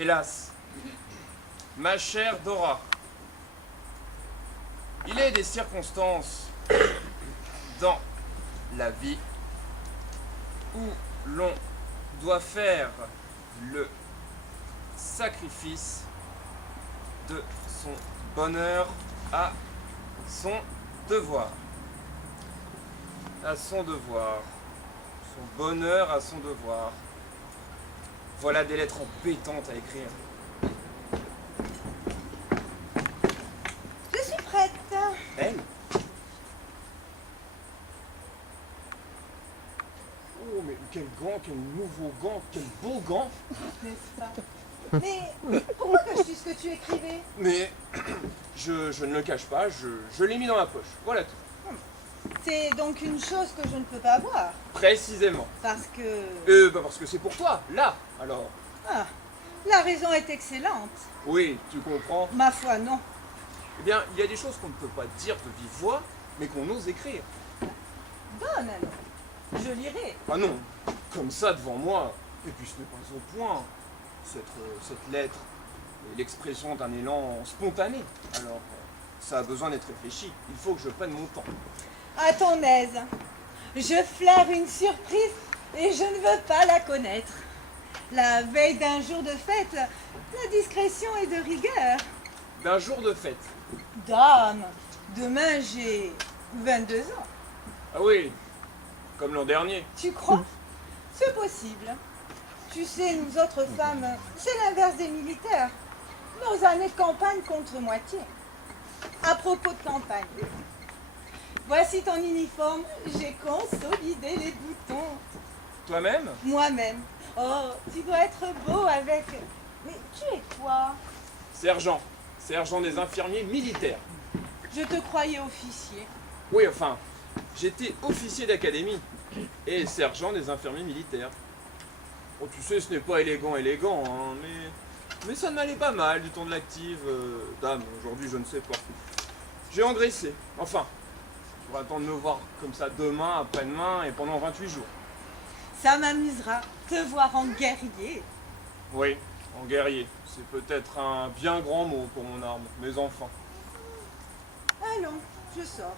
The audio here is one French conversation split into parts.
Hélas, ma chère Dora, il est des circonstances dans la vie où l'on doit faire le sacrifice de son bonheur à son devoir. À son devoir. Son bonheur à son devoir. Voilà des lettres embêtantes à écrire. Je suis prête. Elle? Oh, mais quel gant, quel nouveau gant, quel beau gant! N'est-ce pas? Mais pourquoi caches-tu ce que tu écrivais? Mais je ne le cache pas, je l'ai mis dans ma poche. Voilà tout. C'est donc une chose que je ne peux pas voir. Précisément. Parce que... Bah parce que c'est pour toi, là, alors. Ah, la raison est excellente. Oui, tu comprends. Ma foi, non. Eh bien, il y a des choses qu'on ne peut pas dire de vive voix, mais qu'on ose écrire. Donne alors. Je lirai. Ah non, comme ça devant moi. Et puis ce n'est pas au point. Cette lettre est l'expression d'un élan spontané. Alors, ça a besoin d'être réfléchi. Il faut que je prenne mon temps. À ton aise. Je flaire une surprise et je ne veux pas la connaître. La veille d'un jour de fête, la discrétion est de rigueur. D'un jour de fête. Dame, demain j'ai 22 ans. Ah oui, comme l'an dernier. Tu crois? C'est possible. Tu sais, nous autres femmes, c'est l'inverse des militaires. Nos années de campagne contre moitié. À propos de campagne, voici ton uniforme. J'ai consolidé les boutons. Toi-même? Moi-même. Oh, tu dois être beau avec... Mais tu es quoi? Sergent. Sergent des infirmiers militaires. Je te croyais officier. Oui, enfin, j'étais officier d'académie et sergent des infirmiers militaires. Oh, tu sais, ce n'est pas élégant, hein, mais ça ne m'allait pas mal du temps de l'active. Dame, aujourd'hui, je ne sais pas. J'ai engraissé. Enfin, tu pourras attendre de me voir comme ça demain, après-demain et pendant 28 jours. Ça m'amusera, te voir en guerrier. Oui, en guerrier. C'est peut-être un bien grand mot pour mon arme, mes enfants. Allons, je sors.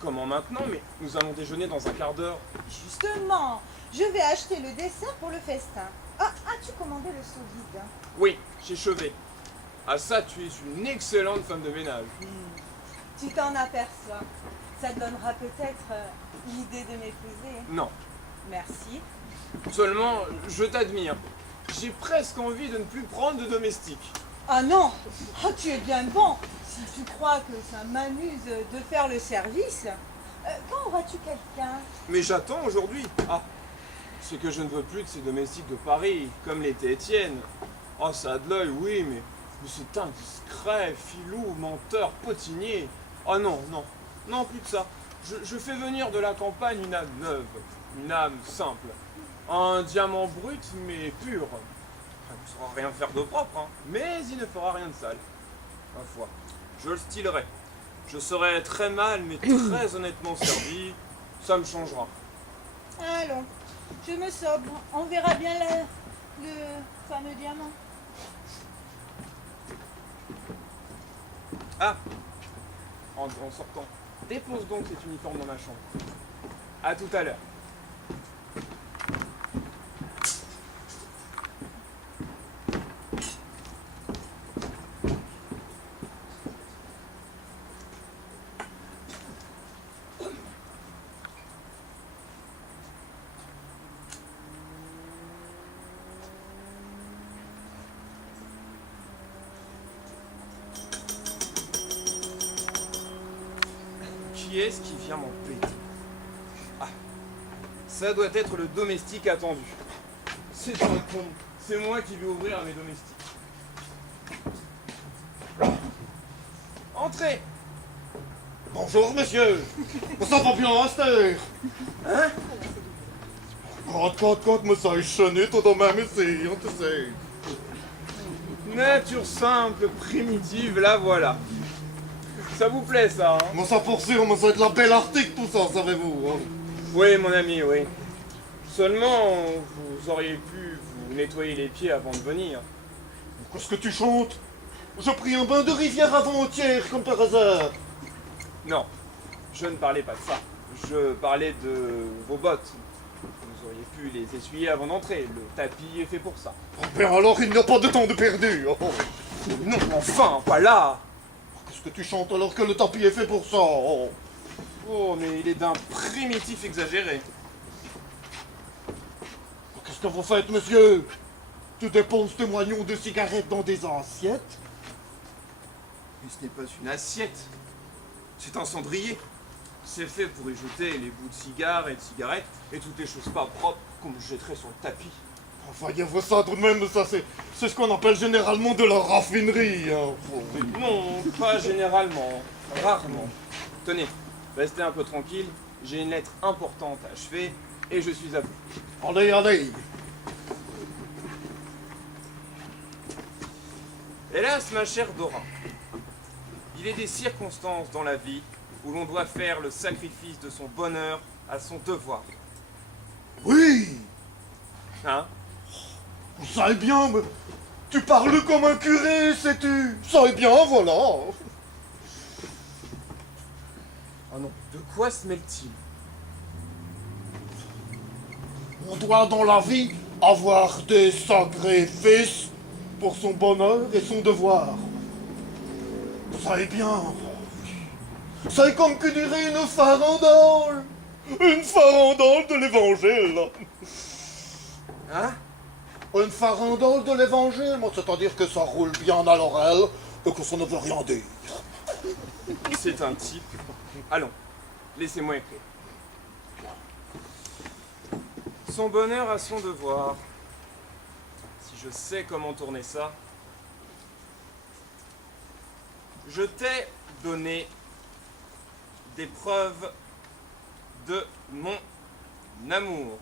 Comment maintenant? Mais nous allons déjeuner dans un quart d'heure. Justement, je vais acheter le dessert pour le festin. Ah, as-tu commandé le sous vide? Oui, chez Chevet. Ah ça, tu es une excellente femme de ménage. Tu t'en aperçois. Ça te donnera peut-être l'idée de m'épouser. Non, Merci. seulement je t'admire. J'ai presque envie de ne plus prendre de domestique. Ah non, ah, tu es bien bon. Si tu crois que ça m'amuse de faire le service, quand auras-tu quelqu'un? Mais j'attends aujourd'hui. Ah, c'est que je ne veux plus de ces domestiques de Paris, comme l'était Étienne. Oh, ça a de l'œil, oui, mais c'est indiscret, filou, menteur, potinier. Oh non, non, non, plus de ça. Je fais venir de la campagne une âme neuve, une âme simple. Un diamant brut, mais pur. Il ne saura rien faire de propre, hein, mais il ne fera rien de sale. Ma foi, je le stylerai. Je serai très mal, mais très honnêtement servi. Ça me changera. Allons, je me sobre. On verra bien le fameux diamant. Ah, en sortant, dépose donc cet uniforme dans ma chambre. À tout à l'heure. Qui est-ce qui vient m'embêter? Ah, ça doit être le domestique attendu. C'est un con. C'est moi qui vais ouvrir à mes domestiques. Entrez. Bonjour, monsieur. On s'en va bien à cette heure. Hein? Quand, me ça échonné tout dans ma ici, on te sait. Nature simple, primitive, la voilà. Ça vous plaît ça, hein? Moi ça poursuit, moi ça va être la belle article tout ça, savez-vous. Hein. Oui, mon ami, oui. Seulement, vous auriez pu vous nettoyer les pieds avant de venir. Qu'est-ce que tu chantes? J'ai pris un bain de rivière avant-hier, comme par hasard. Non, je ne parlais pas de ça. Je parlais de vos bottes. Vous auriez pu les essuyer avant d'entrer. Le tapis est fait pour ça. Oh, ben alors, il n'y a pas de temps de perdu. Oh. Non, enfin, pas là. Qu'est-ce que tu chantes alors que le tapis est fait pour ça? Oh. Oh, mais il est d'un primitif exagéré. Qu'est-ce que vous faites, monsieur? Tu dépenses tes moignons de cigarettes dans des assiettes? Mais ce n'est pas une assiette. C'est un cendrier. C'est fait pour y jeter les bouts de cigares et de cigarettes et toutes les choses pas propres qu'on jetterait sur le tapis. Enfin, voyez-vous ça tout de même, ça c'est ce qu'on appelle généralement de la raffinerie. Hein. Non, pas généralement. Rarement. Tenez, restez un peu tranquille. J'ai une lettre importante à achever et je suis à vous. Allez, allez. Hélas, ma chère Dora, il est des circonstances dans la vie où l'on doit faire le sacrifice de son bonheur à son devoir. Oui. Hein? Vous savez bien, mais tu parles comme un curé, sais-tu? Ça est bien, voilà. Oh non, de quoi se mêle-t-il? On doit dans la vie avoir des sacrifices pour son bonheur et son devoir. Ça est bien. C'est comme que dirait une farandole. Une farandole de l'évangile. Hein? Une farandole de l'évangile, moi, c'est-à-dire que ça roule bien à l'oreille et que ça ne veut rien dire. C'est un type. Allons, laissez-moi écrire. Son bonheur à son devoir. Si je sais comment tourner ça. Je t'ai donné des preuves de mon amour.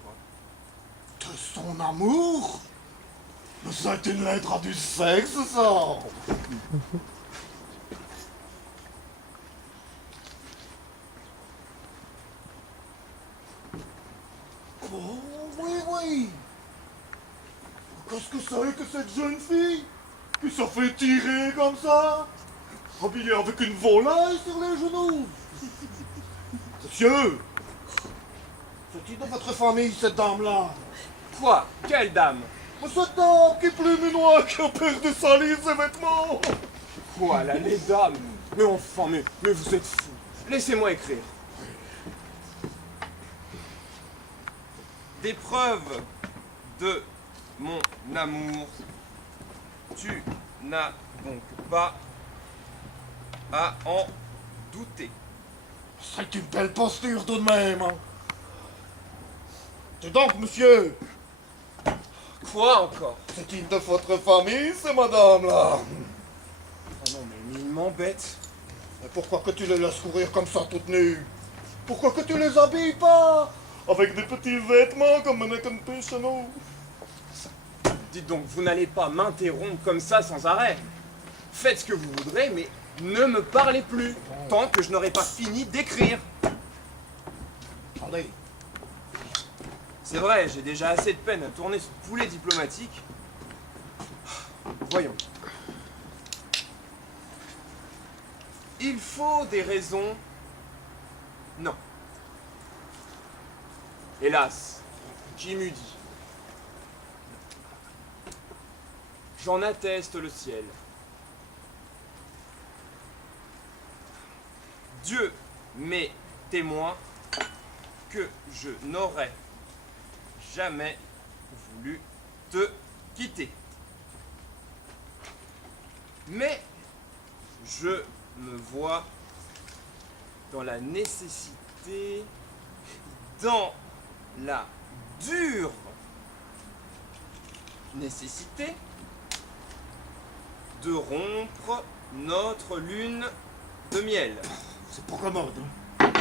De son amour? Mais c'est une lettre à du sexe, ça. Oh, oui, oui. Qu'est-ce que c'est que cette jeune fille qui se fait tirer comme ça, habillée avec une volaille sur les genoux? Monsieur, c'est-il de votre famille, cette dame-là? Quoi? Quelle dame? Mais cette dame qui est plus minoise qui a perdu salir ses vêtements. Quoi, là, les dames? Mais enfin, mais vous êtes fous. Laissez-moi écrire. Des preuves de mon amour. Tu n'as donc pas à en douter. C'est une belle posture tout de même. Hein. C'est donc, monsieur, Quoi encore? c'est-il de votre famille, ces madame-là? Oh non, mais il m'embête. Mais pourquoi que tu les laisses courir comme ça toutes nues? Pourquoi que tu les habilles pas avec des petits vêtements comme un peu chez nous? Dites donc, vous n'allez pas m'interrompre comme ça sans arrêt. Faites ce que vous voudrez, mais ne me parlez plus tant que je n'aurai pas fini d'écrire. Allez. C'est vrai, j'ai déjà assez de peine à tourner ce poulet diplomatique. Voyons. Il faut des raisons. Non. Hélas, qui m'eût dit. J'en atteste le ciel. Dieu m'est témoin que je n'aurais jamais voulu te quitter. Mais je me vois dans la nécessité, dans la dure nécessité de rompre notre lune de miel. C'est pas commode. Hein.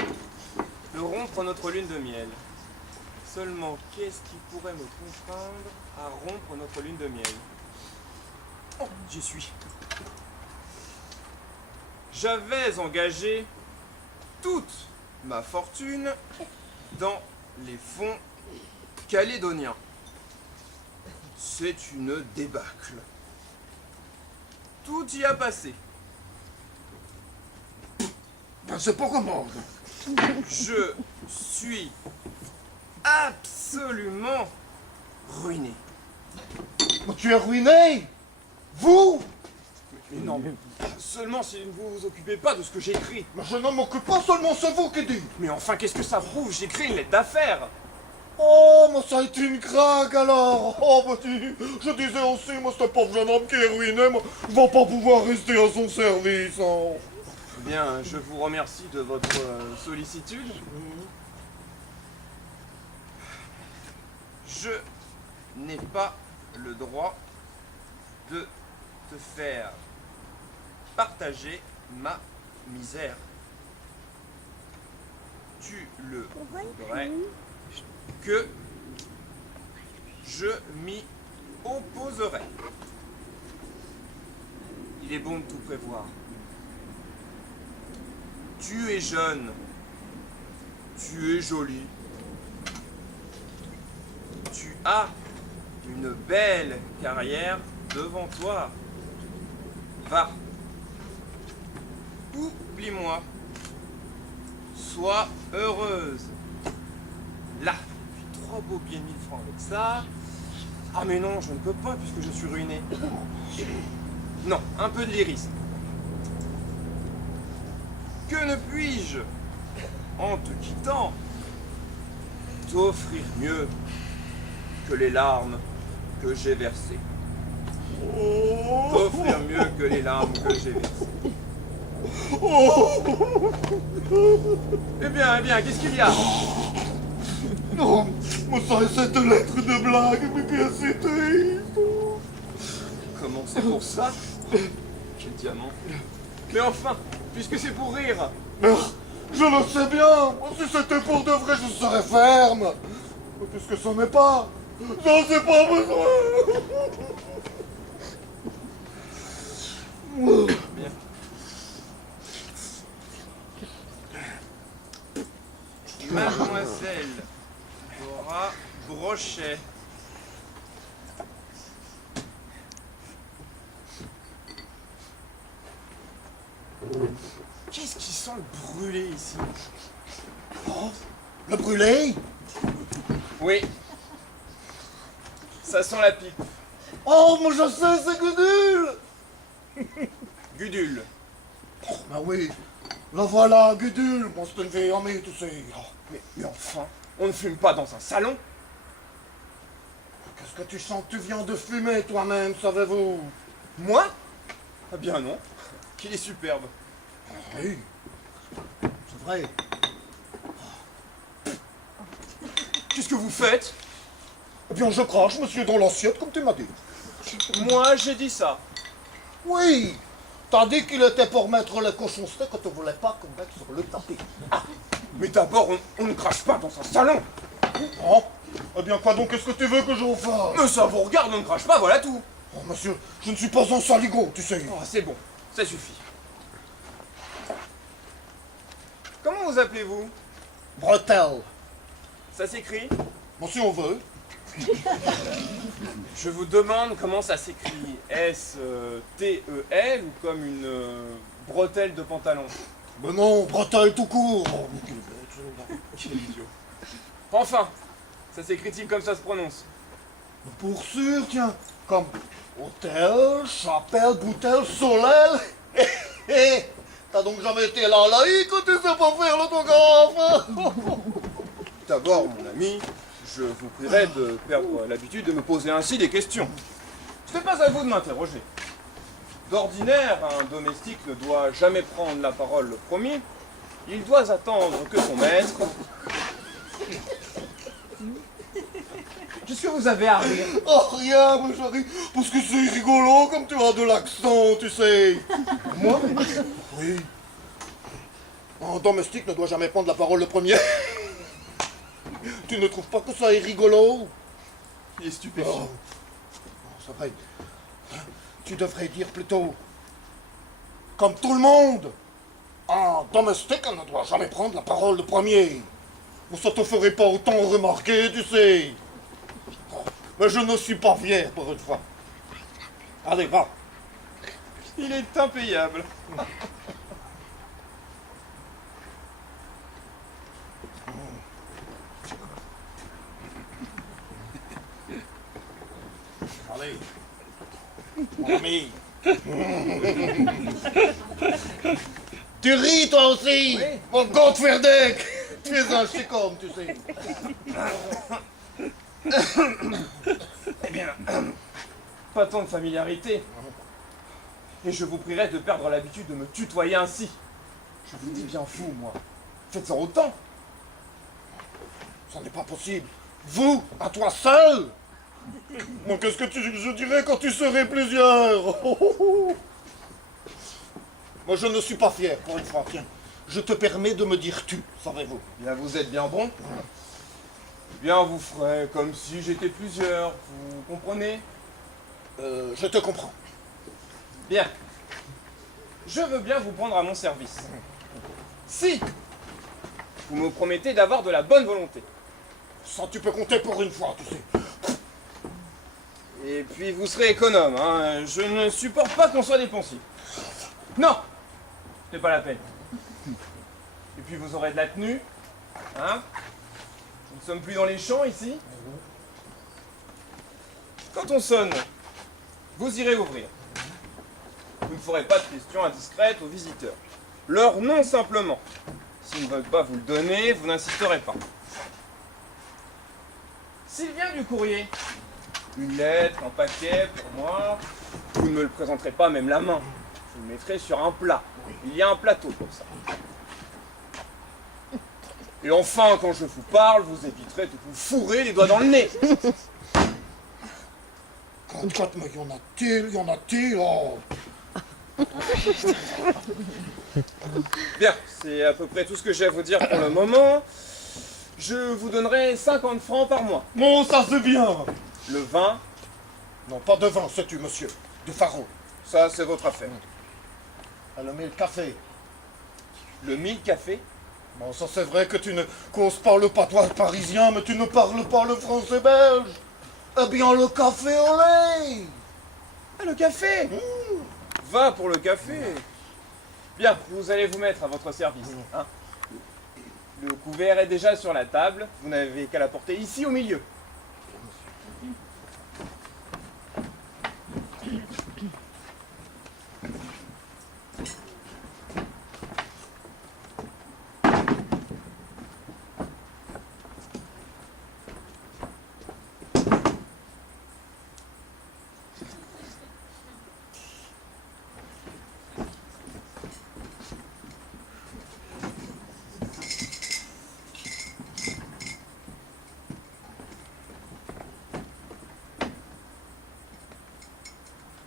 De rompre notre lune de miel. Seulement, qu'est-ce qui pourrait me contraindre à rompre notre lune de miel? Oh, j'y suis. J'avais engagé toute ma fortune dans les fonds calédoniens. C'est une débâcle. Tout y a passé. Ben, c'est pas commode. Je suis absolument ruiné. Mais tu es ruiné. Vous? Mais non, seulement si vous vous occupez pas de ce que j'écris. Mais je ne m'occupe pas seulement, c'est vous qui dites. Mais enfin, qu'est-ce que ça prouve? J'écris une lettre d'affaires. Oh, mais ça a été une craque alors. Oh, petit, je disais aussi, moi, ce pauvre jeune homme qui est ruiné, moi, il va pas pouvoir rester à son service. Hein. Bien, je vous remercie de votre sollicitude. Je n'ai pas le droit de te faire partager ma misère. Tu le voudrais que je m'y opposerai. Il est bon de tout prévoir. Tu es jeune, tu es jolie, tu as une belle carrière devant toi. Va, oublie-moi, sois heureuse. Là, j'ai 3 beaux billets de 1000 francs avec ça. Ah mais non, je ne peux pas puisque je suis ruiné. Non, un peu de lyrisme. Que ne puis-je, en te quittant, t'offrir mieux que les larmes que j'ai versées? T'offrir mieux que les larmes que j'ai versées. Eh bien, qu'est-ce qu'il y a? Non, mais ça, cette lettre de blague, mais bien c'est triste. Comment c'est pour ça? Quel diamant. Mais enfin, puisque c'est pour rire. Mais je le sais bien. Si c'était pour de vrai, je serais ferme. Mais puisque ce n'est pas, j'en ai pas besoin. Bien. Mademoiselle Dora Brochet. Qu'est-ce qui sent le brûlé ici? Oh, le brûlé? Oui. Ça sent la pipe. Oh, moi je sais, c'est Gudule. Gudule. Oh, bah oui, la voilà, Gudule. Moi, c'est une vieille amie, tu sais. Oh, Mais enfin, on ne fume pas dans un salon. qu'est-ce que tu sens que tu viens de fumer toi-même, savez-vous? Moi? Ah bien non. Qu'il est superbe. Oui, c'est vrai. Qu'est-ce que vous faites? Eh bien, je crache, monsieur, dans l'assiette, comme tu m'as dit. Moi, j'ai dit ça. Oui, t'as dit qu'il était pour mettre le cochon steak que tu voulais pas qu'on mette sur le tapis. Mais d'abord, on ne crache pas dans un salon. Oh, eh bien, quoi donc, qu'est-ce que tu veux que j'en fasse? Mais ça vous regarde, on ne crache pas, voilà tout. Oh, monsieur, je ne suis pas un saligo, tu sais. Oh, c'est bon, ça suffit. Comment vous appelez-vous? Bretel. Ça s'écrit? Bon, si on veut. Je vous demande comment ça s'écrit. S-T-E-L ou comme une bretelle de pantalon? Mais non, Bretel tout court. Oh, mais quelle bête, celui-là. Quel idiot. Enfin, ça s'écrit-il comme ça se prononce? Pour sûr, tiens, comme hôtel, chapelle, bouteille, soleil. T'as donc jamais été là, laïque, quand tu sais pas faire l'autographe? D'abord, mon ami, je vous prierai de perdre l'habitude de me poser ainsi des questions. Ce n'est pas à vous de m'interroger. D'ordinaire, un domestique ne doit jamais prendre la parole le premier. Il doit attendre que son maître... Qu'est-ce que vous avez à rire? Oh, rien, mon chéri, parce que c'est rigolo comme tu as de l'accent, tu sais. Moi? Oui. Un domestique ne doit jamais prendre la parole le premier. Tu ne trouves pas que ça est rigolo? Il est stupéfiant. Oh, c'est vrai. Tu devrais dire plutôt, comme tout le monde, un domestique ne doit jamais prendre la parole le premier. Ou ça te ferait pas autant remarquer, tu sais. Oh, mais je ne suis pas fier pour une fois. Allez, va. Il est impayable. Allez, mon ami. Tu ris toi aussi, Oui. mon Gottfriedek. Tu es un chic-homme, tu sais. Eh bien, pas tant de familiarité. Et je vous prierai de perdre l'habitude de me tutoyer ainsi. Je vous dis bien vous, moi. Faites-en autant. Ça n'est pas possible. Vous, à toi seul. Moi, qu'est-ce que je dirais quand tu serais plusieurs? Moi, je ne suis pas fier, pour une fois. Tiens, je te permets de me dire tu, savez-vous. Bien, vous êtes bien bon. Bien, vous ferez comme si j'étais plusieurs. Vous comprenez? Je te comprends. Bien. Je veux bien vous prendre à mon service. Si vous me promettez d'avoir de la bonne volonté. Ça, tu peux compter pour une fois, tu sais. Et puis vous serez économe, hein. Je ne supporte pas qu'on soit dépensier. Non, c'est pas la peine. Et puis vous aurez de la tenue, hein. Nous ne sommes plus dans les champs ici. Quand on sonne, vous irez ouvrir. Vous ne ferez pas de questions indiscrètes aux visiteurs. Leur nom simplement. S'ils ne veulent pas vous le donner, vous n'insisterez pas. S'il vient du courrier, une lettre, un paquet pour moi, vous ne me le présenterez pas même la main. Vous le mettrez sur un plat. Il y a un plateau pour ça. Et enfin, quand je vous parle, vous éviterez de vous fourrer les doigts dans le nez. Mais y en a-t-il, oh. Bien, c'est à peu près tout ce que j'ai à vous dire pour le moment. Je vous donnerai 50 francs par mois. Bon, ça c'est bien. Le vin, Non, pas de vin, sais-tu, monsieur. Du faro. ça c'est votre affaire. Elle met le café. Le 1000 café, Bon, ça c'est vrai que tu ne causes pas le patois parisien, mais tu ne parles pas le français belge. Eh bien, le café au lait. ah, le café Va pour le café. Bien, vous allez vous mettre à votre service. Hein. Le couvert est déjà sur la table. Vous n'avez qu'à l'apporter ici au milieu.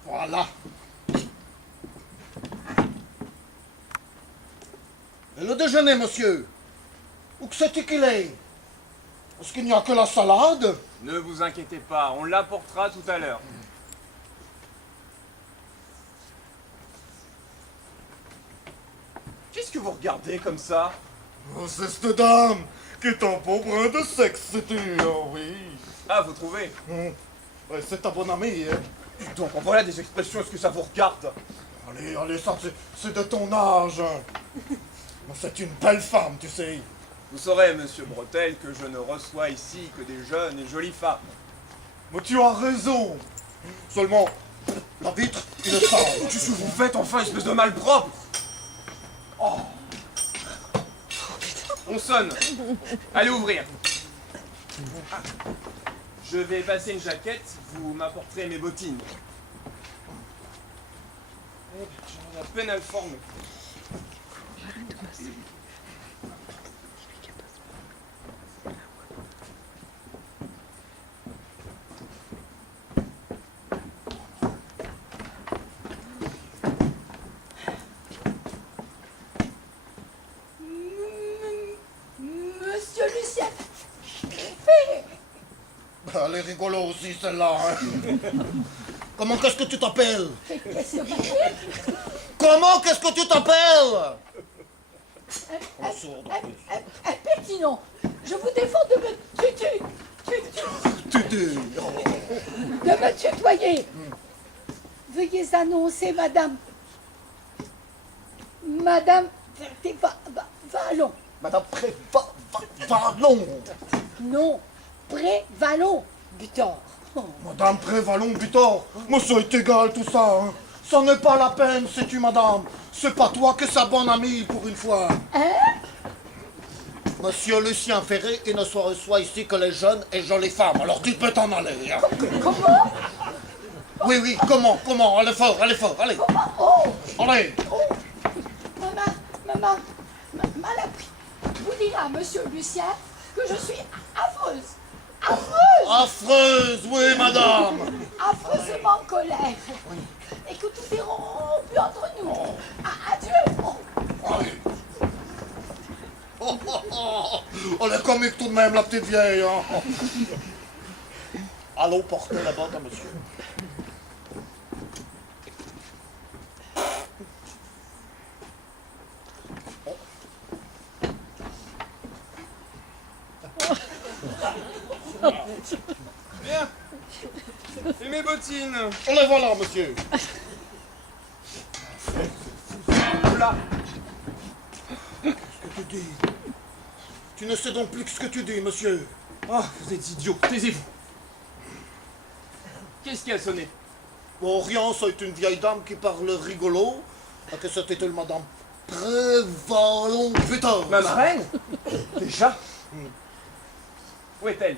Voilà. Et le déjeuner, monsieur? Où que c'est qu'il est? Est-ce qu'il n'y a que la salade? Ne vous inquiétez pas, on l'apportera tout à l'heure. Qu'est-ce que vous regardez comme ça? Oh, c'est cette dame qui est un beau brin de sexe, sais-tu? Oh, oui. Ah, vous trouvez? Ouais, c'est ta bonne amie, hein? Dites donc, voilà des expressions, est-ce que ça vous regarde? Allez, allez, ça c'est de ton âge. Mais c'est une belle femme, tu sais. Vous saurez, monsieur Bretel, que je ne reçois ici que des jeunes et jolies femmes. Mais tu as raison. Seulement, la vitre, il est sale. Qu'est-ce que vous faites enfin, espèce de malpropre? Oh. On sonne. Allez ouvrir. Ah. Je vais passer une jaquette, vous m'apporterez mes bottines. Eh bien, j'ai la peine à le former. Monsieur Lucien, Elle est rigolo aussi, celle-là. Hein. Comment qu'est-ce que tu t'appelles? qu'est-ce que Comment qu'est-ce que tu t'appelles? Oh, sourde, en plus. Impertinent. Je vous défends de Tutu. me tutoyer. Veuillez annoncer, madame, Madame Vallon. Madame Prévalon. Non, Prévalon, Butor. Oh. Madame Prévalon Butor. Mais ça est égal tout ça, hein. Ça n'est pas la peine, sais-tu, madame. C'est pas toi que sa bonne amie pour une fois. Hein? Monsieur Lucien Ferré, il ne se reçoit ici que les jeunes et jolies femmes. Alors tu peux t'en aller. Hein. Comment? Oui, comment? Allez fort, allez. Comment? Oh! Allez. Oh! Maman, Malappris vous dira, monsieur Lucien, que je suis affreuse. Affreuse, oui, madame. Affreusement en colère. Et que tout est rompu entre nous. Adieu. Elle est comique tout de même, la petite vieille. Hein. Allons porter la botte à monsieur. Bien. Et mes bottines? Les voilà, monsieur. Là. Qu'est-ce que tu dis? Tu ne sais donc plus ce que tu dis, monsieur. Oh, vous êtes idiot, taisez-vous. Qu'est-ce qui a sonné? Bon, rien, c'est une vieille dame qui parle rigolo. Ah, que c'était elle, madame Prévalon Butor. Ma marraine? Déjà? Où est-elle?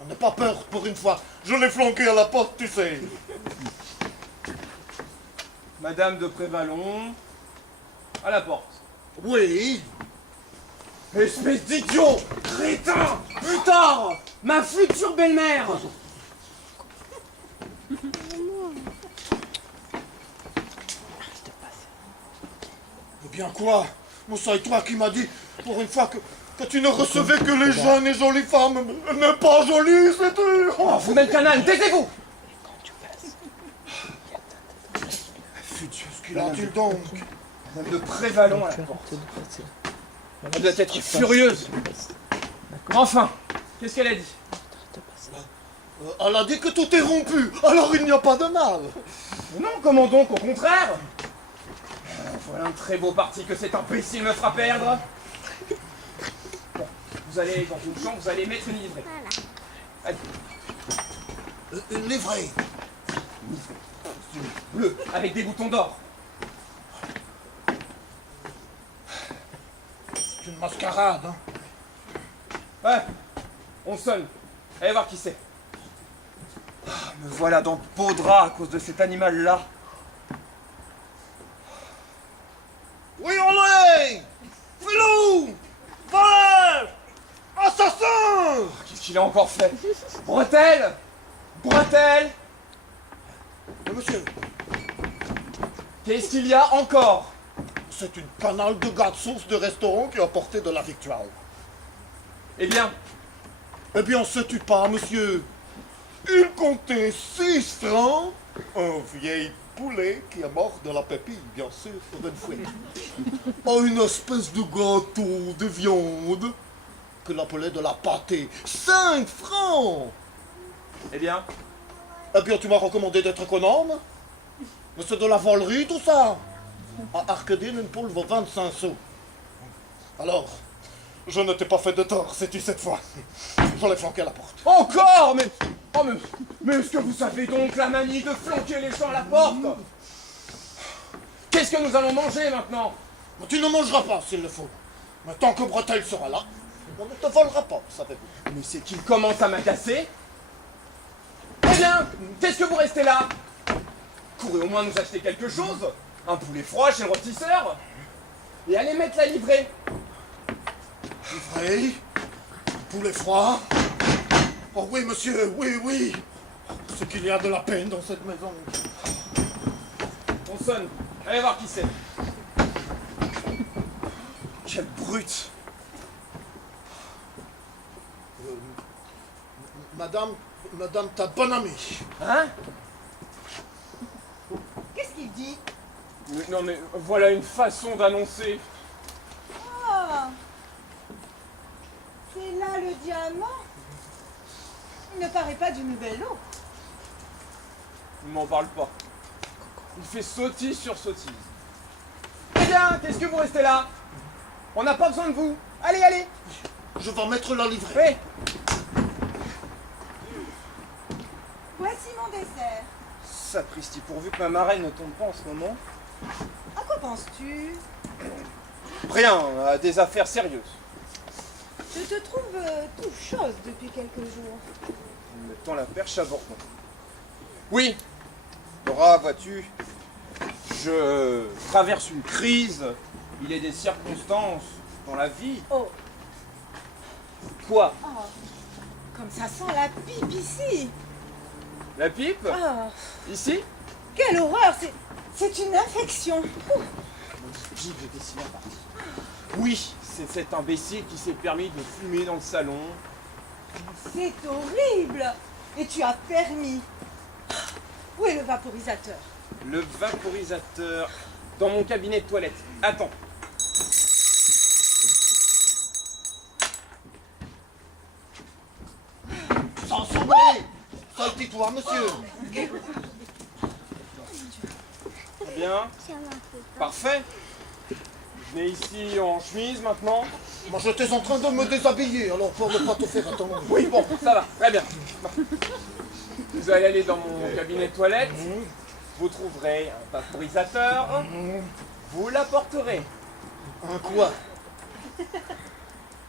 On n'a pas peur pour une fois. Je l'ai flanqué à la porte, tu sais. Madame de Prévalon, à la porte. Oui. Espèce d'idiot! Crétin! Putain! Ma future belle-mère! Eh bien quoi? Mon sang et toi qui m'as dit, pour une fois, que tu ne recevais que les jeunes et jolies femmes. Elle n'est pas jolie, c'est tout. Oh, vous n'êtes qu'un âne, taisez-vous! Futur, qu'il a-t-il donc? Madame de Prévalon à la porte. Elle doit être furieuse. Enfin, qu'est-ce qu'elle a dit? Elle a dit que tout est rompu, alors il n'y a pas de mal. Non, comment donc, au contraire? Voilà un très beau parti que cet imbécile me fera perdre. Bon, vous allez dans une chambre, vous allez mettre une livrée. Allez. Une livrée. Bleu, avec des boutons d'or. C'est une mascarade, hein. Ouais, on sonne. Allez voir qui c'est. Ah, me voilà dans de beaux draps à cause de cet animal-là. Oui, allez! Filou! Voleur! Assassin! Qu'est-ce qu'il a encore fait? Bretelle! Bretelle! Mais monsieur, Qu'est-ce qu'il y a encore? c'est une canale de gars de sauce de restaurant qui a apporté de la victoire. Eh bien, Eh bien, sais-tu pas, monsieur? Il comptait 6 francs, un vieil poulet qui est mort de la pépille, bien sûr, pour une fouette. Oh, une espèce de gâteau de viande qu'il appelait de la pâtée. 5 francs! eh bien, Eh bien, tu m'as recommandé d'être économe? Mais c'est de la volerie, tout ça! À Arcadine, une poule vaut 25 sous. Alors, je ne t'ai pas fait de tort, sais-tu, cette fois. Je l'ai flanqué à la porte. encore? Mais, oh, mais est-ce que vous savez donc la manie de flanquer les gens à la porte? Qu'est-ce que nous allons manger maintenant? Mais tu ne mangeras pas, s'il le faut. Mais tant que Bretelle sera là, on ne te volera pas, savez-vous. Mais c'est qu'il commence à m'agacer. Eh bien, qu'est-ce que vous restez là? Courez au moins nous acheter quelque chose. Un poulet froid chez le rôtisseur. Et allez mettre la livrée. Livré, poulet froid. Oh oui, monsieur, oui. C'est qu'il y a de la peine dans cette maison. On sonne. Allez voir qui c'est. Quelle brute. Madame, ta bonne amie. Hein? Qu'est-ce qu'il dit? Non mais voilà une façon d'annoncer. Ah, c'est là le diamant. Il ne paraît pas d'une belle eau. Ne m'en parle pas. Il fait sottise sur sottise. Eh bien, bien, qu'est-ce que vous restez là? On n'a pas besoin de vous. Allez, allez. Je vais mettre la livrée. Oui. Voici mon dessert. Sapristi, pourvu que ma marraine ne tombe pas en ce moment. À quoi penses-tu? Rien, à des affaires sérieuses. Je te trouve tout chose depuis quelques jours. Il me tend la perche à Bordon. Oui, Dora, vois-tu, je traverse une crise. Il est des circonstances dans la vie. Oh, Quoi? oh, comme ça sent la pipe ici. La pipe? Ah, Ici? quelle horreur, c'est une infection. Ouh, Pipe, j'étais si bien parti. Oui, c'est cet imbécile qui s'est permis de fumer dans le salon. c'est horrible. Et tu as permis. Où est le vaporisateur? Le vaporisateur dans mon cabinet de toilette. Attends. Sans sombrer. Saltis-toi, monsieur. Très bien. Parfait. Je venais ici en chemise maintenant. Moi, j'étais en train de me déshabiller, alors pour ne pas te faire attendre. Oui, bon, ça va, très bien. Vous allez aller dans mon cabinet de toilette. Vous trouverez un vaporisateur. Vous l'apporterez. Un quoi?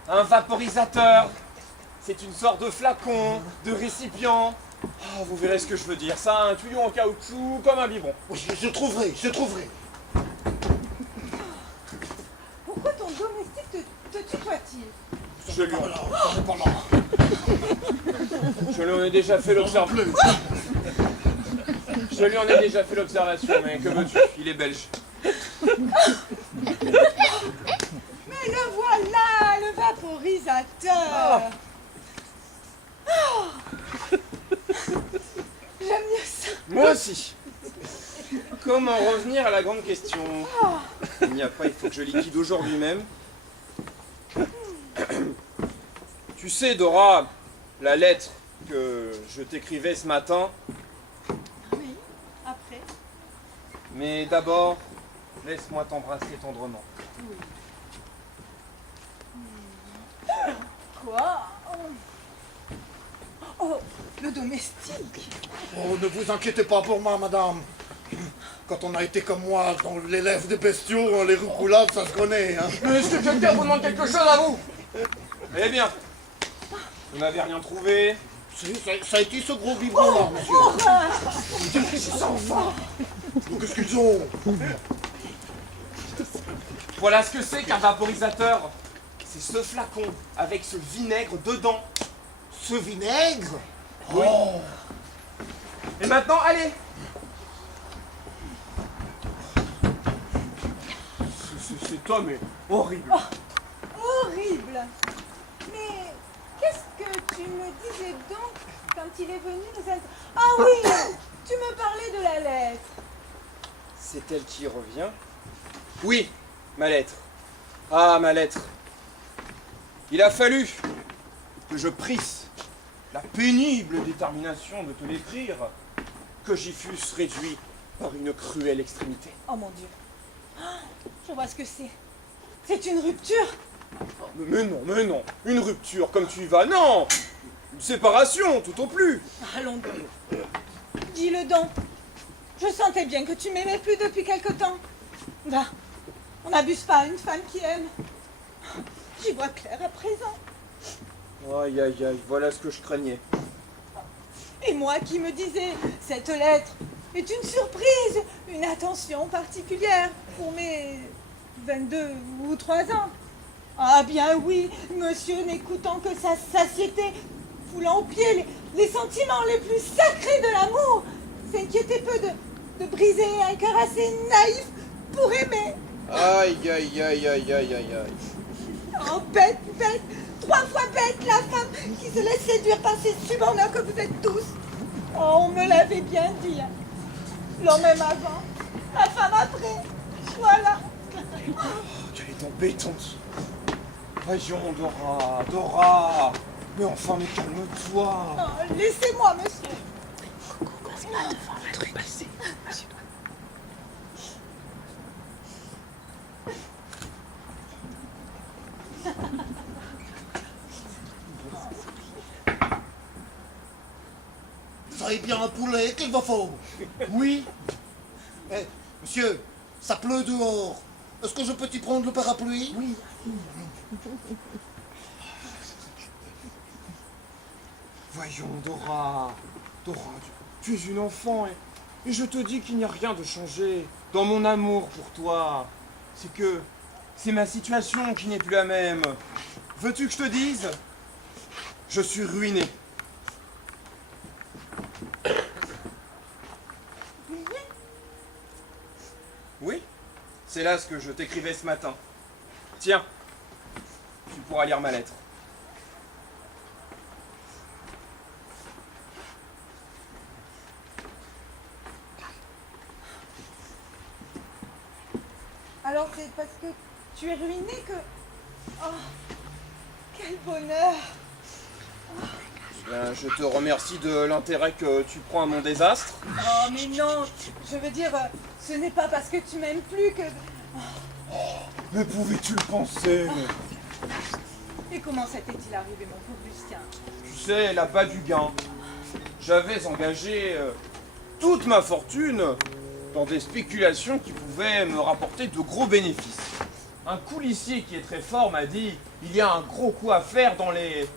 Un vaporisateur. C'est une sorte de flacon, de récipient. Ah, vous verrez ce que je veux dire. Ça a un tuyau en caoutchouc comme un biberon. Oui, je trouverai, je trouverai. Pourquoi ton domestique te tutoie-t-il? Je lui, Pas là, ça n'est pas là. je lui en ai déjà fait l'observation. Je lui en ai déjà fait l'observation, mais que veux-tu? Il est belge. Mais le voilà, le vaporisateur. Oh. J'aime mieux ça. Moi aussi. Comment revenir à la grande question? Il n'y a pas, il faut que je liquide aujourd'hui même. Tu sais, Dora, la lettre que je t'écrivais ce matin, Oui, après. mais d'abord, laisse-moi t'embrasser tendrement. Quoi? Oh, le domestique. Oh, ne vous inquiétez pas pour moi, madame. Quand on a été comme moi dans l'élève des bestiaux, les roucoulades, ça se connaît, hein. Mais est-ce que quelqu'un vous demande quelque chose à vous? Eh bien, vous n'avez rien trouvé? Si, ça a été ce gros biberon-là, monsieur. Ces enfants. Qu'est-ce qu'ils ont? Voilà ce que c'est qu'un vaporisateur. C'est ce flacon avec ce vinaigre dedans. Ce vinaigre? Oui. Oh. Et maintenant, allez! C'est homme mais horrible. Horrible. Mais qu'est-ce que tu me disais donc quand il est venu nous inter... Ah oui, tu me parlais de la lettre. C'est elle qui revient? Oui, ma lettre. Ah, ma lettre. Il a fallu que je prisse la pénible détermination de te l'écrire, que j'y fusse réduit par une cruelle extrémité. Oh mon Dieu. Ah, je vois ce que c'est. C'est une rupture. Mais non, une rupture comme tu y vas, non! Une séparation, tout au plus! Allons donc. Dis-le donc. Je sentais bien que tu m'aimais plus depuis quelque temps. Bah, on n'abuse pas à une femme qui aime. J'y vois clair à présent. Aïe, aïe, aïe, voilà ce que je craignais. Et moi qui me disais, cette lettre est une surprise, une attention particulière pour mes 22 ou 3 ans. Ah bien oui, monsieur n'écoutant que sa satiété, foulant aux pieds les sentiments les plus sacrés de l'amour, s'inquiétait peu de briser un cœur assez naïf pour aimer. Aïe, aïe, aïe, aïe, aïe, aïe, aïe. Oh bête, 3 fois bête la femme qui se laisse séduire par ces subordonnats que vous êtes tous. Oh, on me l'avait bien dit. Hein. L'homme aime avant, la femme après. Voilà. Quelle est embêtante. Voyons, Dora, Dora. Mais enfin, mais calme-toi. Oh, laissez-moi, monsieur. Ça est bien un poulet qu'il vous faut. Oui. Eh, monsieur, ça pleut dehors. Est-ce que je peux t'y prendre le parapluie? Oui. Voyons, Dora. Dora, tu es une enfant et je te dis qu'il n'y a rien de changé dans mon amour pour toi. C'est que c'est ma situation qui n'est plus la même. Veux-tu que je te dise? Je suis ruiné. Oui, c'est là ce que je t'écrivais ce matin. Tiens, tu pourras lire ma lettre. Alors c'est parce que tu es ruiné que... Oh, quel bonheur! Eh bien, je te remercie de l'intérêt que tu prends à mon désastre. Oh mais non, je veux dire, ce n'est pas parce que tu m'aimes plus que... Mais pouvais-tu le penser? Et comment ça t'est-il arrivé, mon pauvre Lucien? Tu sais, là-bas du gain, j'avais engagé toute ma fortune dans des spéculations qui pouvaient me rapporter de gros bénéfices. Un coulissier qui est très fort m'a dit, il y a un gros coup à faire dans les...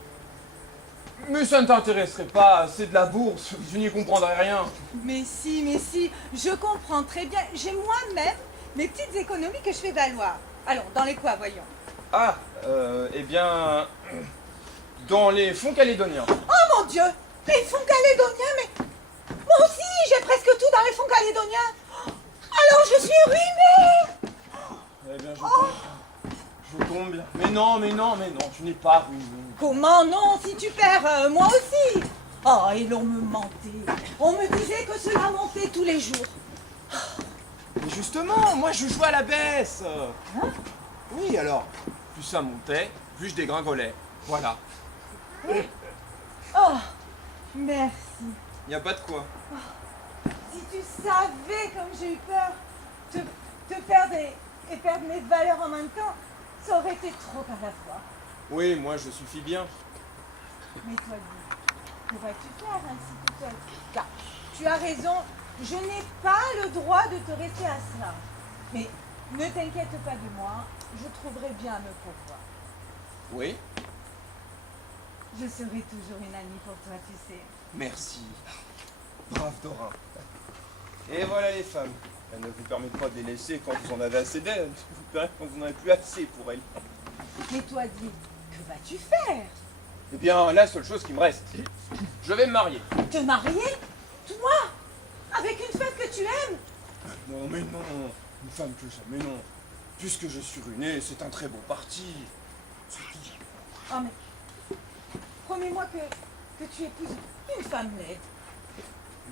Mais ça ne t'intéresserait pas, c'est de la bourse, tu n'y comprendrais rien. Mais si, je comprends très bien. J'ai moi-même mes petites économies que je fais valoir. Allons, dans les quoi, voyons? Ah, eh bien... Dans les fonds calédoniens. Oh mon Dieu! Les fonds calédoniens, mais... Moi aussi, j'ai presque tout dans les fonds calédoniens. Alors je suis ruinée! Eh bien, je tombe bien. Mais non, tu n'es pas ruiné. Comment non, si tu perds, moi aussi! Oh, et l'on me mentait. On me disait que cela montait tous les jours. Mais justement, moi je jouais à la baisse. Hein? Oui, alors, plus ça montait, plus je dégringolais. Voilà. Oh, merci. Y a pas de quoi. Si tu savais comme j'ai eu peur te perdre et perdre mes valeurs en même temps, ça aurait été trop à la fois. Oui, moi je suffis bien. Mais toi, dis, que vas-tu faire ainsi tout seul? Car tu as raison, je n'ai pas le droit de te rester à cela. Mais ne t'inquiète pas de moi, je trouverai bien à me pourvoir. Oui, Je serai toujours une amie pour toi, tu sais. merci. Brave Dora. Et voilà les femmes. Elles ne vous permettent pas de les laisser quand vous en avez assez d'elles. Elles vous permettent quand vous n'en avez plus assez pour elles. Mais toi, dis, que vas-tu faire? Eh bien, la seule chose qui me reste, je vais me marier. Te marier? Toi? Avec une femme que tu aimes? Non, mais non. Une femme que j'aime, mais non. Puisque je suis ruiné, c'est un très beau parti. Oh, mais promets-moi que tu épouses une femme laide.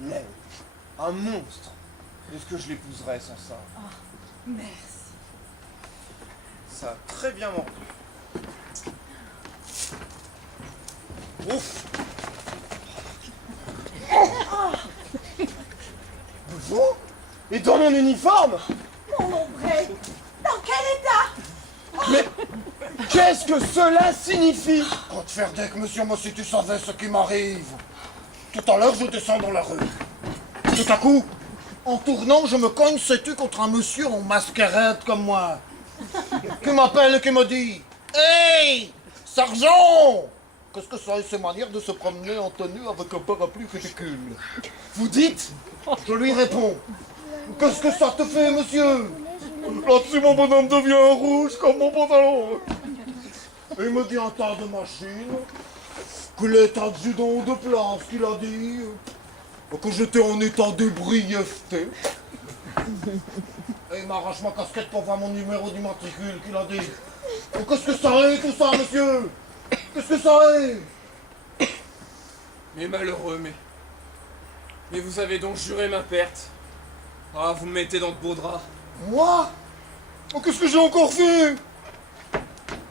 Laide. Un monstre. Est-ce que je l'épouserais sans ça? Oh, merci. Ça a très bien mordu. Ouf. Vous? Et dans mon uniforme? Mon ombrelle, dans quel état? Mais qu'est-ce que cela signifie? Oh, te faire deck, monsieur, moi si tu savais ce qui m'arrive. Tout à l'heure, je descends dans la rue. Tout à coup, en tournant, je me cogne, sais-tu, contre un monsieur en mascarade comme moi. Qui m'appelle et qui me dit: Hey, sergent! Qu'est-ce que ça a, ces manières de se promener en tenue avec un parapluie ridicule? Vous dites? Je lui réponds: Qu'est-ce que ça te fait, monsieur? Là-dessus, mon bonhomme devient rouge comme mon pantalon. Et il me dit un tas de machines, qu'il est adjudant de place, qu'il a dit, que j'étais en état d'ébriéveté. Et il m'arrache ma casquette pour voir mon numéro d'immatricule, qu'il a dit. Qu'est-ce que ça est, tout ça, monsieur? Qu'est-ce que ça est? Mais malheureux, mais vous avez donc juré ma perte. Ah, vous me mettez dans de beaux draps. Moi? Oh, qu'est-ce que j'ai encore fait?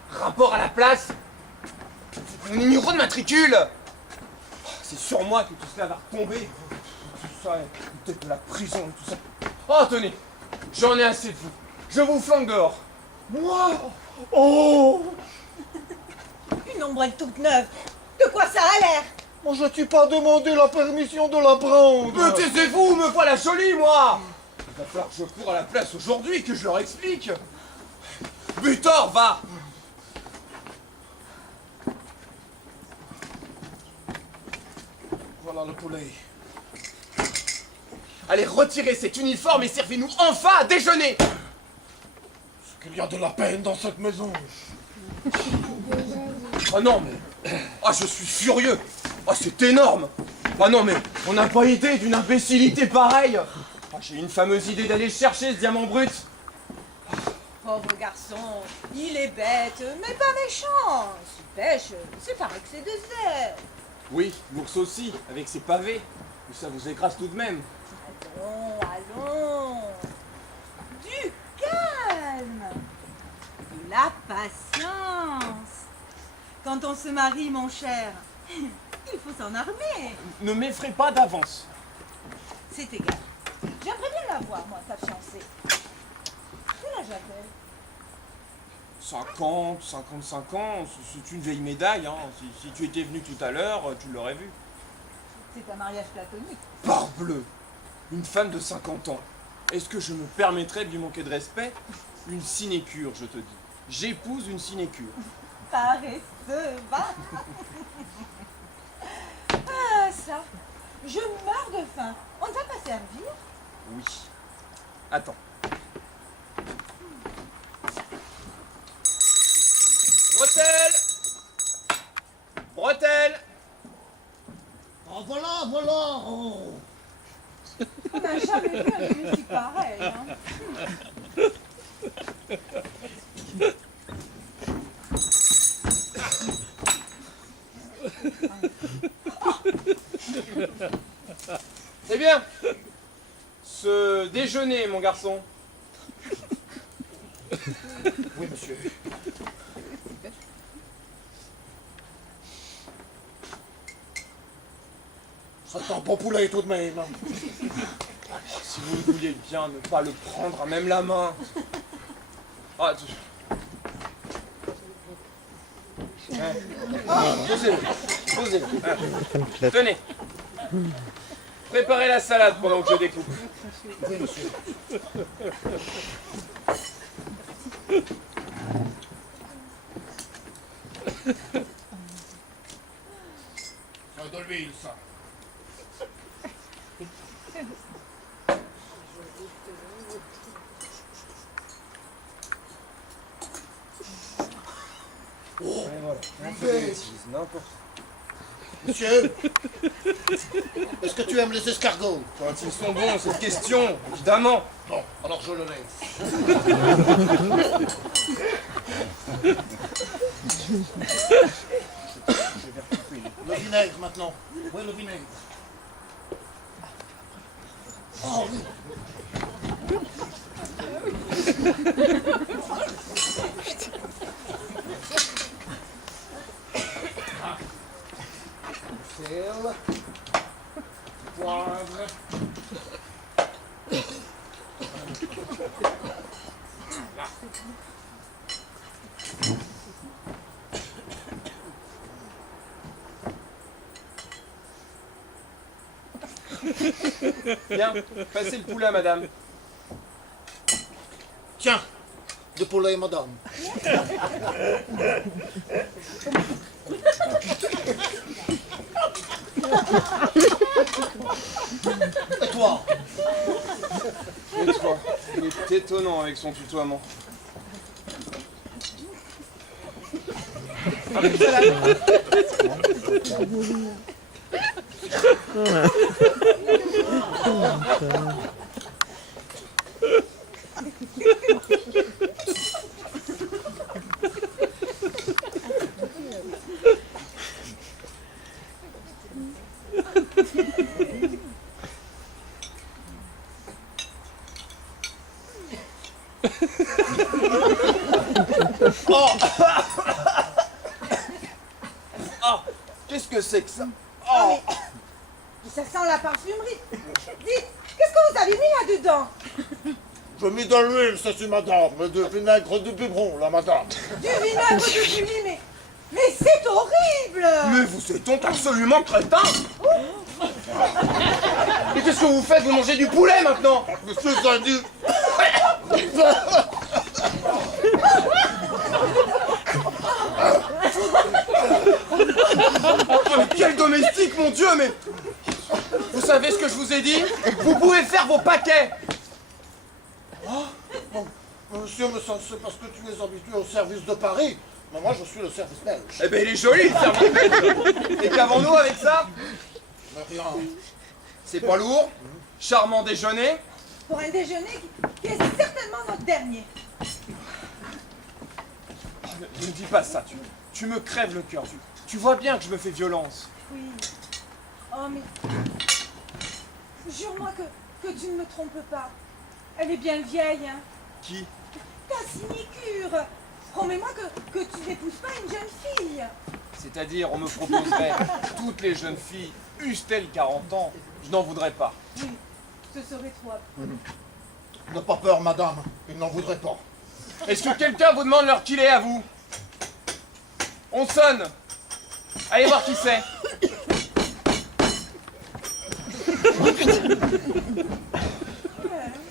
Rapport à la place? Mon numéro de matricule? Oh, c'est sur moi que tout cela va retomber. Tout ça, peut-être de la prison et tout ça. Oh, tenez, j'en ai assez de vous. Je vous flanque dehors. Moi? Oh! Une ombrelle toute neuve. De quoi ça a l'air? Moi, je t'ai pas demandé la permission de la prendre. Me taisez-vous, me voilà jolie, moi. Il va falloir que je cours à la place aujourd'hui, que je leur explique. Butor, va. Voilà le poulet. Allez, retirez cet uniforme et servez-nous enfin à déjeuner. Est-ce qu'il y a de la peine dans cette maison? Oh non, mais... Ah, je suis furieux. Ah, c'est énorme. Ah non, mais on n'a pas idée d'une imbécilité pareille. Ah, j'ai une fameuse idée d'aller chercher ce diamant brut. Pauvre garçon, il est bête, mais pas méchant. S'il pêche, c'est par excès de zèle. Oui, l'ours aussi, avec ses pavés. Mais ça vous écrase tout de même. Allons, allons. Du calme. De la patience. Quand on se marie, mon cher, il faut s'en armer. Ne m'effraie pas d'avance. C'est égal. J'aimerais bien la voir, moi, ta fiancée. Quel âge a-t-elle? 50, 55 ans, c'est une vieille médaille. Hein. Si tu étais venu tout à l'heure, tu l'aurais vu. C'est un mariage platonique. Parbleu! Une femme de 50 ans. Est-ce que je me permettrais de lui manquer de respect? Une sinécure, je te dis. J'épouse une sinécure. Paresseux, va. Ah, ça. Je meurs de faim. On ne va pas servir? Oui. Attends. Bretelle! Bretelle! Ah, voilà, voilà. Oh. On n'a jamais vu un domestique pareil. Hein. Eh bien, ce déjeuner, mon garçon. Oui, monsieur. C'est un bon poulet tout de même. Si vous vouliez bien ne pas le prendre à même la main. Ah, posez-le, posez-le. Ah. Tenez. Préparez la salade pendant que je découpe. Oui, monsieur. C'est de l'huile, ça. Oh, N'importe. monsieur, est-ce que tu aimes les escargots? Quand ils sont bons, cette question, évidemment. Non, alors je le laisse. Le vinaigre maintenant. Oui, le vinaigre. Oh oui. Sel, poivre. Bien, passez le poulet, madame. Tiens, de poulet, madame. Et toi? Et toi, il est étonnant avec son tutoiement. Oh, ah, qu'est-ce que c'est que ça? Oh, Ça sent la parfumerie. Dites, qu'est-ce que vous avez mis là-dedans? Je mets de l'huile, ça c'est madame, mais de vinaigre de biberon, la madame. Du vinaigre de Julie, mais Mais c'est horrible! Mais vous êtes donc absolument crétin! Et qu'est-ce que vous faites? Vous mangez du poulet maintenant? Monsieur Zadu. Oh, mais quel domestique, mon Dieu, mais... Vous savez ce que je vous ai dit? Vous pouvez faire vos paquets! Monsieur, mais ça, c'est parce que tu es habitué au service de Paris. Mais moi, je suis le service belge. Eh ben, il est joli, le service belge. Et qu'avons-nous avec ça? Mais rien. C'est pas lourd, charmant déjeuner. Pour un déjeuner qui est certainement notre dernier. Ne me dis pas ça, tu me crèves le cœur. Tu vois bien que je me fais violence. Oui. Oh, mais... Jure-moi que tu ne me trompes pas. Elle est bien vieille, hein. Qui? Ta sinicure. Promets-moi que tu n'épouses pas une jeune fille. C'est-à-dire, on me proposerait toutes les jeunes filles, eussent-elles 40 ans, je n'en voudrais pas. Oui, ce serait trop absurde. N'aie pas peur, madame. Il n'en voudrait pas. Est-ce que quelqu'un vous demande l'heure qu'il est à vous? On sonne. Allez voir qui c'est.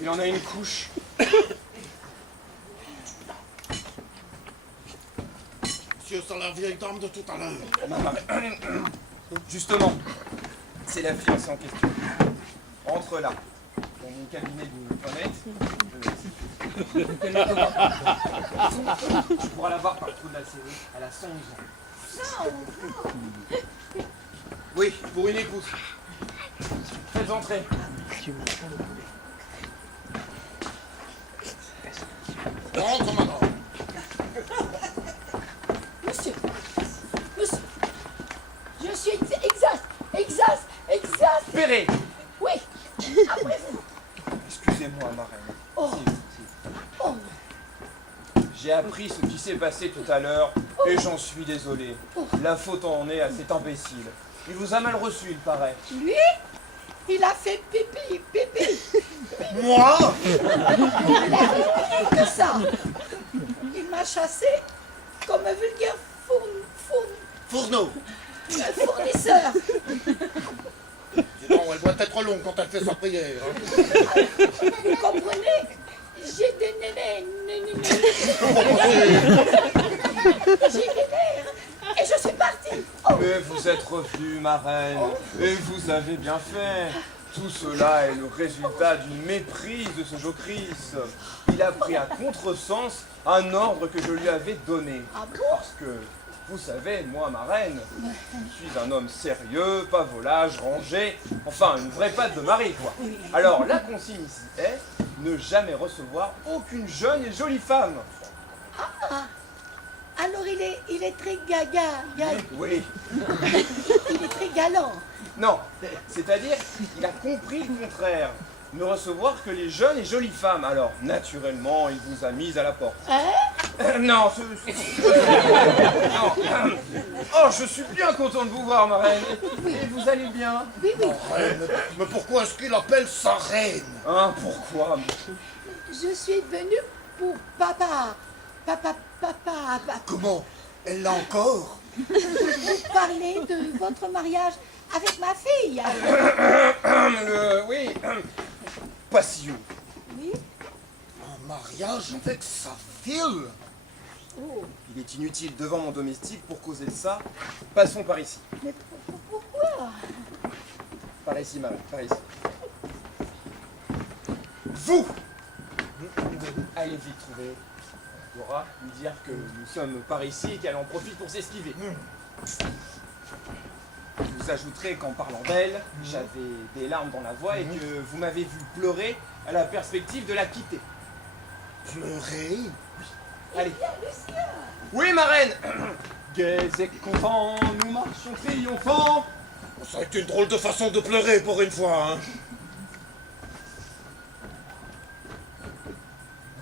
Il en a une couche. Monsieur, c'est la vieille dame de tout à l'heure. Justement, c'est la fiancée en question. Entre là, dans mon cabinet de toilette. Tu pourras la voir par le trou de la série. Elle a 111 ans. Oui, pour une épouse. Faites entrer. Rentre, madame. Monsieur, je suis exaspéré. Péré. Oui, après vous. Excusez-moi, ma reine. Oh. Oh, J'ai appris ce qui s'est passé tout à l'heure et j'en suis désolé. La faute en est à cet imbécile. Il vous a mal reçu, il paraît. lui, il a fait pipi. Moi? Que ça. Il m'a chassé comme un vulgaire Fourneau. fournisseur. Dis donc, elle doit être longue quand elle fait sa prière. Hein. Vous comprenez? J'ai des nénés. J'ai des nerfs. Et je suis partie. Oh. Mais vous êtes revenue, ma reine, et vous avez bien fait. Tout cela est le résultat d'une méprise de ce Jocrisse. Il a pris à contresens un ordre que je lui avais donné. Ah bon? Parce que, vous savez, moi, ma reine, je suis un homme sérieux, pas volage, rangé, enfin, une vraie patte de mari, quoi. Alors, la consigne ici est ne jamais recevoir aucune jeune et jolie femme. Alors il est très gaga. Oui. Il est très galant. Non, c'est-à-dire qu'il a compris le contraire. Ne recevoir que les jeunes et jolies femmes. Alors, naturellement, il vous a mise à la porte. Hein? Non, non. Oh, je suis bien content de vous voir, ma reine. Et vous allez bien? Oui. Reine. Mais pourquoi est-ce qu'il appelle sa reine? Hein, pourquoi? Je suis venue pour papa. Papa. Comment? Elle l'a encore? Pour parler de votre mariage avec ma fille. Oui, Passio. Oui. Un mariage avec sa fille? Oh. Il est inutile devant mon domestique pour causer de ça. Passons par ici. Mais pourquoi? Par ici, ma reine, par ici. Vous allez vite trouver Dora, lui dire que nous sommes par ici et qu'elle en profite pour s'esquiver. Vous ajouterez qu'en parlant d'elle, j'avais des larmes dans la voix et que vous m'avez vu pleurer à la perspective de la quitter. Pleurer? Allez. Bien, Lucien. Oui, ma reine. Gais et contents, nous marchons triomphants. Ça a été une drôle de façon de pleurer pour une fois, hein.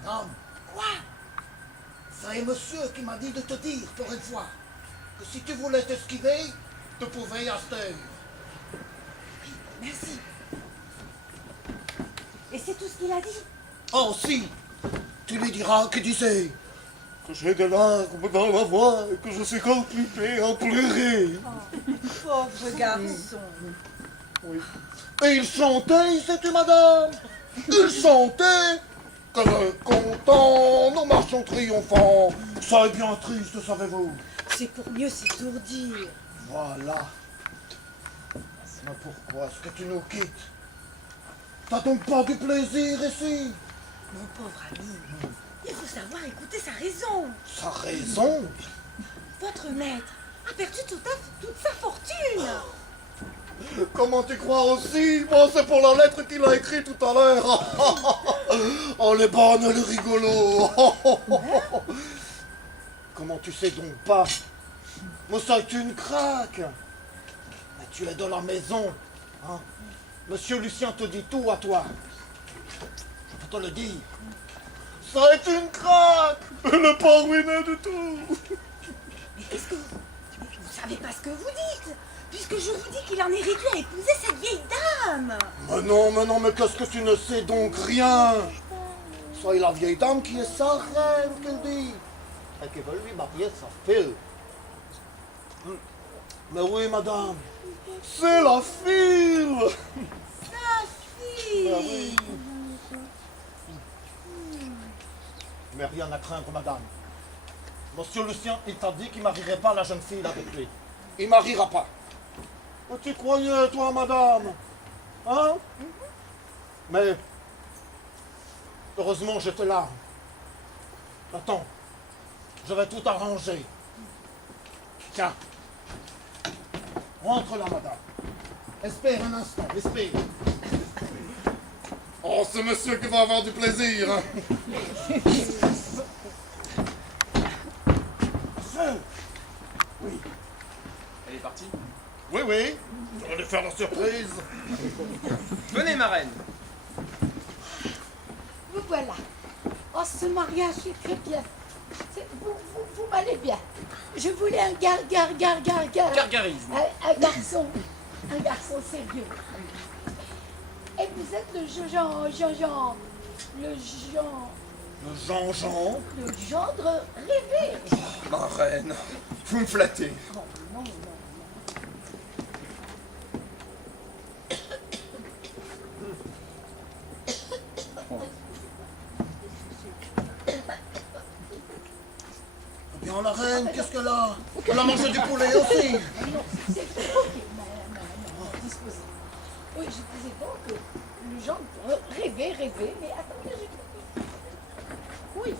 Madame. Quoi? C'est monsieur qui m'a dit de te dire pour une fois que si tu voulais t'esquiver, tu pouvais à cette heure. Merci. Et c'est tout ce qu'il a dit? Oh si, tu lui diras qu'il disait que j'ai des larmes dans la voix et que je suis compliqué à pleurer. Pauvre garçon. Oui. Et il chantait, sais-tu, madame? Il chantait que content, nous marchons triomphants. Ça est bien triste, savez-vous. C'est pour mieux s'étourdir. Voilà. Mais pourquoi est-ce que tu nous quittes? T'as donc pas du plaisir ici? Mon pauvre ami, il faut savoir écouter sa raison. Sa raison? Votre maître a perdu toute sa fortune. Comment tu crois aussi? Bon, c'est pour la lettre qu'il a écrite tout à l'heure. Oh, les bonnes, les rigolos. Comment tu sais donc pas? Mais ça est une craque. Mais tu es dans la maison. Hein? Monsieur Lucien te dit tout à toi. Je peux te le dire. Ça est une craque. Elle n'est pas ruinée du tout. Mais qu'est-ce que vous savez pas ce que vous dites? Puisque je vous dis qu'il en est réduit à épouser cette vieille dame. Mais non, mais qu'est-ce que tu ne sais donc rien? C'est la vieille dame qui est sa reine, qu'elle dit. Et qui veut lui marier sa fille. Mais oui, madame, c'est la fille. Sa fille. Ah oui. Mais rien à craindre, madame. Monsieur Lucien, il t'a dit qu'il ne marierait pas la jeune fille avec lui. Il ne mariera pas. Oh, tu croyais, toi, madame? Hein? Mais, heureusement, j'étais là. Attends, je vais tout arranger. Tiens. Rentre là, madame. Espère un instant, espère. Oh, c'est monsieur qui va avoir du plaisir. Hein. Monsieur. Oui. Elle est partie? Oui, oui. Je vais lui faire la surprise. Venez, ma reine. Vous voilà. Oh, ce mariage est très bien. Vous m'allez bien. Je voulais un Gargarisme. un garçon sérieux. Et vous êtes le Jean, le gendre rêvé. Ma reine, vous me flattez. Non. Bien, la reine, qu'est-ce qu'elle a? Elle a mangé du poulet aussi. Non, c'est ok, madame, disposez. Oui, je disais donc que le gendre rêvé, mais attendez, oui.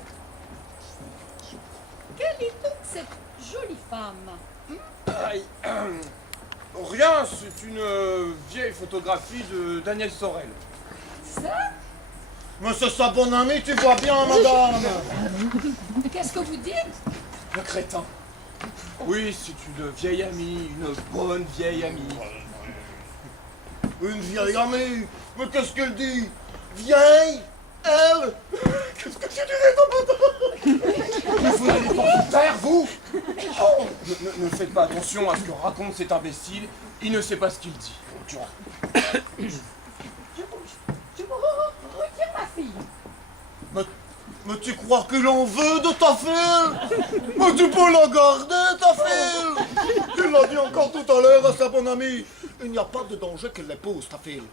Quelle est donc cette jolie femme? Aïe. Rien, c'est une vieille photographie de Daniel Sorel. Ça? Mais c'est sa bonne amie, tu vois bien, madame. Qu'est-ce que vous dites? Le crétin. Oui, c'est une vieille amie, une bonne vieille amie. Une vieille amie. Mais qu'est-ce qu'elle dit? Vieille? Elle? Qu'est-ce que tu dirais, madame? Mais vous n'allez pas vous taire, vous? Oh, ne faites pas attention à ce que raconte cet imbécile. Il ne sait pas ce qu'il dit. Je me retire ma fille. Mais tu crois que l'on veut de ta fille? Mais tu peux la garder, ta fille. Il l'a dit encore tout à l'heure à sa bonne amie. Il n'y a pas de danger qu'elle l'épouse, ta fille.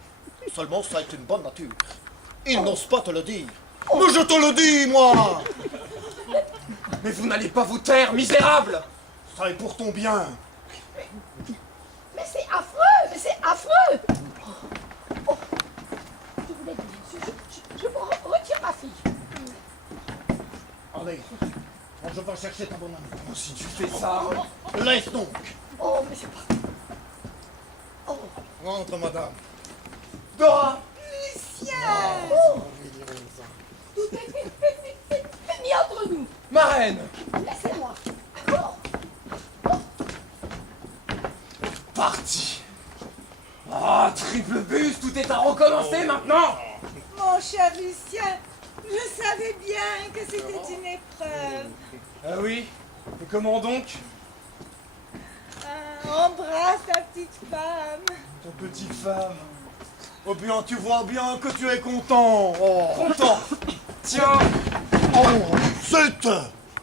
Seulement, ça est une bonne nature. Il n'ose pas te le dire. Mais je te le dis, moi. Mais vous n'allez pas vous taire, misérable! Ça est pour ton bien. Mais c'est affreux, Oh. Je vous l'ai dit, je me retire ma fille. Allez, je vais chercher ta bonne amie. Oh, si tu fais ça... Laisse donc. Oh, mais c'est pas... Oh, Rentre, madame. Dora! Lucien. tout est fini entre nous. Ma reine! Laissez-moi. Oh. Parti! Ah, triple bus, tout est à recommencer maintenant! Mon cher Lucien, je savais bien que c'était une épreuve. Ah oui? Et comment donc? Embrasse ta petite femme. Ta petite femme. Oh bien, tu vois bien que tu es content. Oh. Content! Tiens! Oh, zut!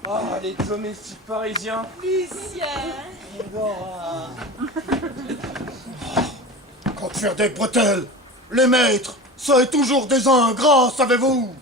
Ah, les domestiques parisiens. Lucien. Dora. Quand faire des bretelles, les maîtres, ça est toujours des ingrats, savez-vous?